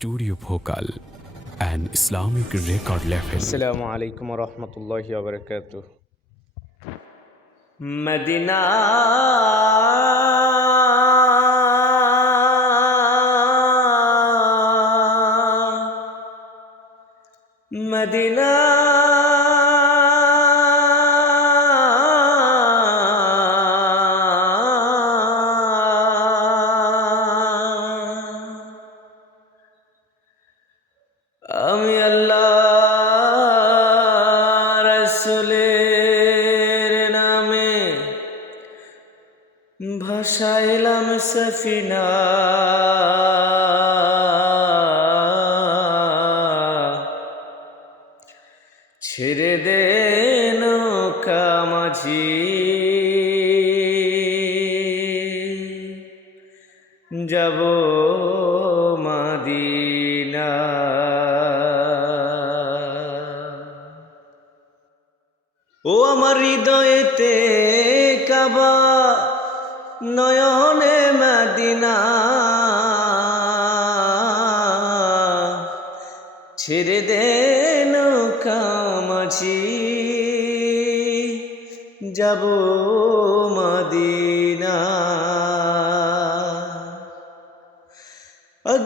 Studio Bhokal, an Islamic record label. আসসালামু আলাইকুম ওয়া রাহমাতুল্লাহি ওয়া বারাকাতুহু। মদিনা মদিনা আমি আল্লাহ রাসূলের নামে ভাসাইলাম সফিনা, ছেড়ে দে নৌকা মাঝি, যাব মদিনা। ও আমার হৃদয়েতে কাবা, নয়নে মদিনা, ছেড়ে দে নৌকা মাঝি, যাব মদিনা।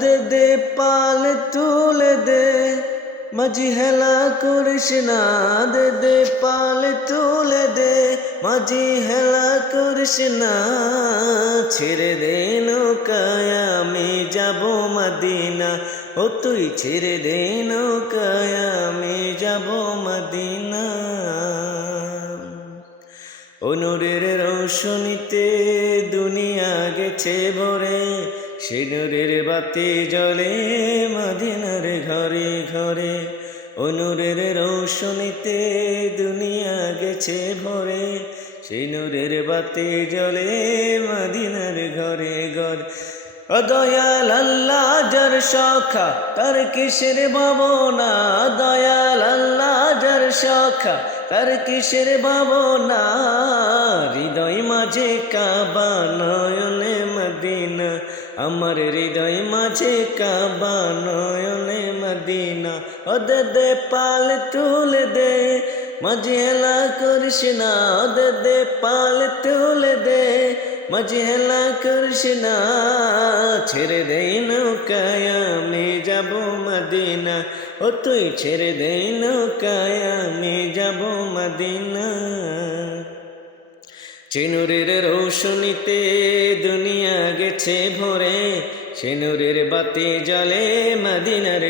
দে দে পাল তুলে দে, মাঝি হেলা করিস না। দে দে পাল তুলে দে, মাঝি হেলা করিস না। ছেড়ে দে নৌকায় আমি যাব মদিনা, ও তুই ছেড়ে দে নৌকায় আমি যাব মদিনা। ও নূরের রৌশনীতে দুনিয়া গেছে ভরে, সে নূরের বাতি জ্বলে মদিনার ঘরে ঘরে। ও নূরের রৌশনীতে দুনিয়া গেছে ভরে, সে নূরের বাতি জ্বলে মদিনার ঘরে ঘরে। ও দয়াল আল্লাহ যার সখা, তার কিসের ভাবনা। দয়াল আল্লাহ যার সখা, তার কিসের ভাবনা। হৃদয় মাঝে কাবা, নয়নে মদিনা, আমার হৃদয় মাঝে কাবা, নয়নে মদিনা। ও দে দে পাল তুলে দে, মাঝি হেলা করিস না। দে দে পাল তুলে দে, মাঝি হেলা করিস না। ছেড়ে দে নৌকায় আমি যাব মদিনা, ও তুই ছেড়ে দে নৌকায় আমি যাব মদিনা। নূরের রৌশনীতে দুনিয়া গেছে ভরে, সে নূরের বাতি জ্বলে মদিনার